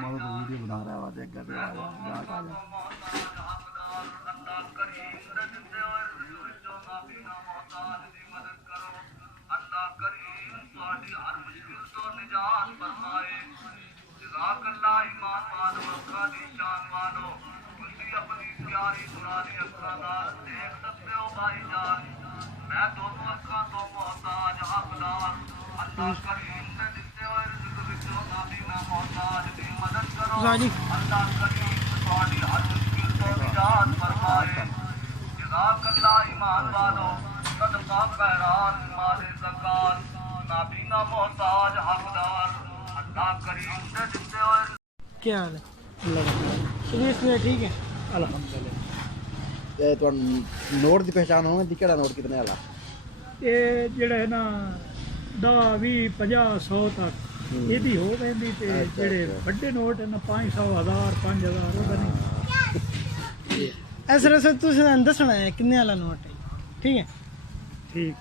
मारो तो वीडियो बना रहा है आवाज एक कर रहा है राजी क्या हाल है? शरीर ठीक है अल्हम्दुलिल्लाह। तो नोट की पहचान होगी दी केड़ा नोट कितने वाला ये जेड़ा है ना 10 20 50 100 तक ਇਹਦੀ ਹੋ ਪੈਂਦੀ ਤੇ ਜਿਹੜੇ ਵੱਡੇ ਨੋਟ ਨੇ 500 1000 5000 ਉਹਦਾ ਨਹੀਂ ਐਸਾ ਰਸਾ ਤੁਸੀਂ ਦੱਸਣਾ ਹੈ ਕਿੰਨੇ ਵਾਲਾ ਨੋਟ ਹੈ ਠੀਕ ਹੈ ਠੀਕ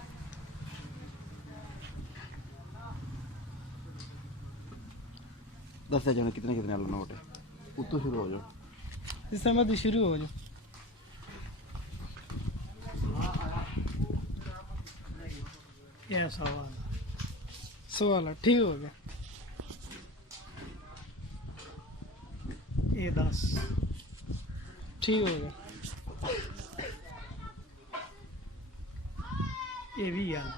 दस जाने कितने कितने वाला नोट है उत्तो शुरू हो जाओ इस समय तो शुरू हो जाओ ये सवाल ठीक हो गया ये 10 ठीक हो गया ये भी यार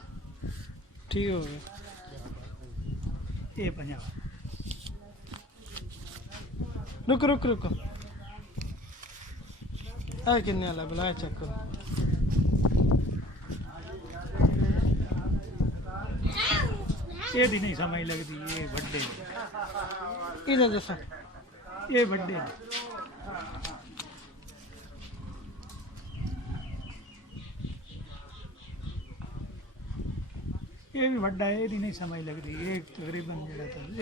ठीक हो गया ये 50 रुको रुको रुको आ किन्ने वाला बुलाया चेक करो ये भी नहीं समझ लगती ये बड़े इधर जैसा ये बड़े ये भी बड़ा है ये भी नहीं समझ लगती ये तकरीबन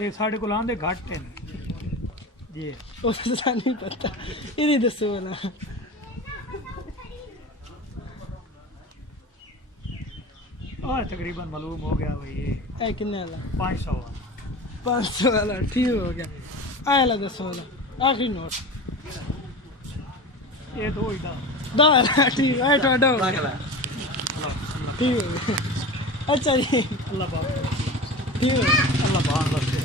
ये साढ़े को आंदे घट है जी उसका नहीं पता इधर दसो वाला और तकरीबन मालूम हो गया भाई ये कितने वाला 500 वाला ठीक हो गया आया वाला 10 वाला आखिरी नोट ये दो ही दा ठीक है टोडो ठीक हो गया अच्छा जी अल्लाह पाक ठीक है अल्लाह पाक